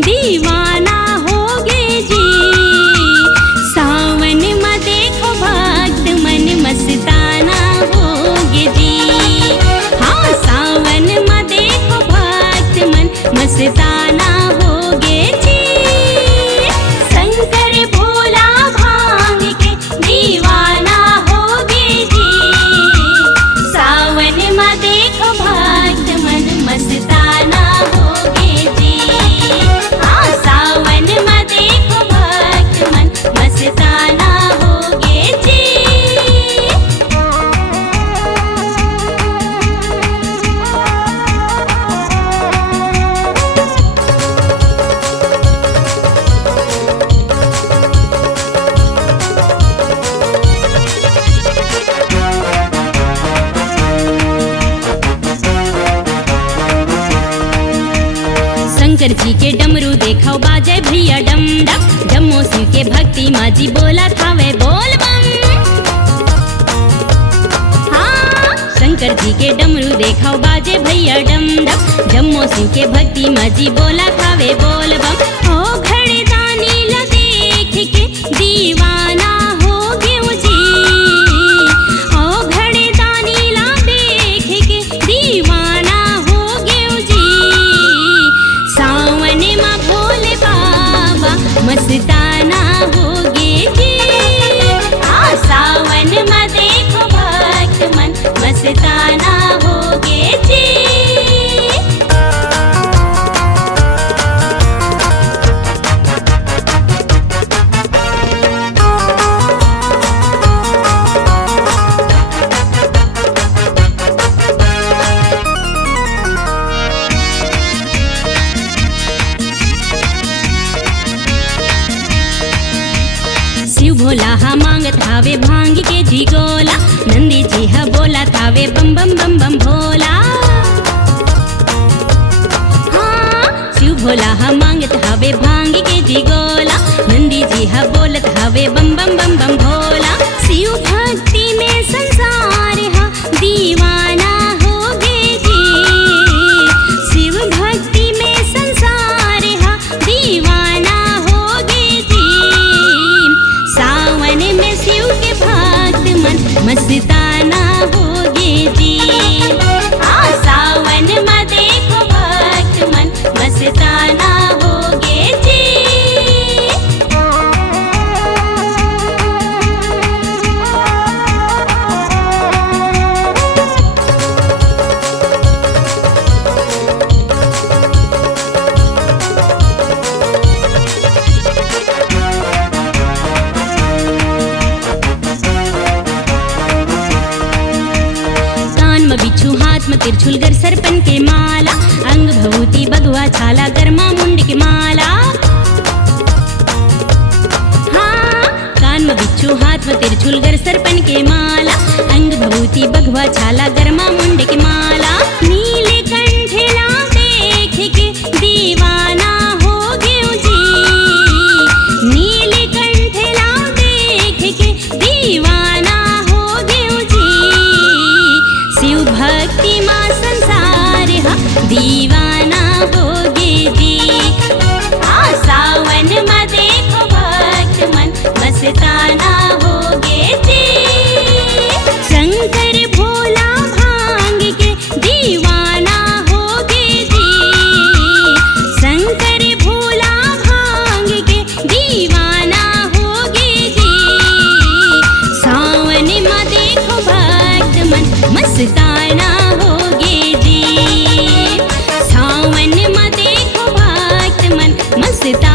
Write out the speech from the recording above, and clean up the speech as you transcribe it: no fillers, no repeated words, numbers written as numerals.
दीवाना होगे जी। सावन में देखो भक्त मन मस्ताना होगे जी। हाँ सावन में देखो भक्त मन मस्ताना होगे जी। शंकर भोला भांग के दीवाना होगे जी। सावन में देखो भक्त मन मस्ताना होगे जी। हाँ सावन में देखो भक्त मन मस्ताना होगे जी। शंकर जी के डमरू देखाओ बाजे भैया डम डम। जम्मो शिव के भक्ति माजी बोला थावे बोल बम। हाँ शंकर जी के डमरू देखाओ बाजे भैया डम डम। जम्मो शिव के भक्ति माजी बोला थावे बोल बम। ओ घड़दानी ला देख के दीवाना हो गयो जी। ओ घड़दानी ला देख के दीवाना हो गयो जी। सावन में भोले बाबा मस्ताना होगे जी। हाँ सावन में देखो भक्त मन मस्ताना होगे जी। शिव भोला हा मांगत हावे भांग के जी गोला। नंदी जी हा बोला थावे बम बम बम बम भोला। हाँ शिव भोला हा मांगत हावे भांग के जी गोला। नंदी जी हा बोलत हावे बम बम बम बम भोला। शिव भक्ति में संसार हा दीवाना होगे जी। शिव भक्ति में संसार हा दीवाना होगे जी। सावन में शिव के भक्त मन मस्ताना होगे जी। हाँ सावन में देखो भक्त मन मस्ताना होगे जी। बिच्छू हाथ में तिरछुल गर सरपन के माला। अंग भभूति बधुआ छाला गरमा मुंड के माला। हाँ कान में बिच्छू हाथ में तिरछुल गर सरपन के माला। अंग भभूति बधुआ छाला गरमा मुंड के माला। नीले कंठेला देख के दीवाना हो गयो जी। नीले कंठेला देख के दीवाना हो गयो जी। शिव भक्ति माँ संसार हा दीवाना होगे जी। हाँ सावन में देखो भक्त मन मस्ताना होगे जी। शंकर भोला भांग के दीवाना होगे जी। शंकर भोला भांग के दीवाना होगे जी। सावन में देखो भक्त मन मस्ताना होगे जी। सावन में देखो भक्त मन मस्ताना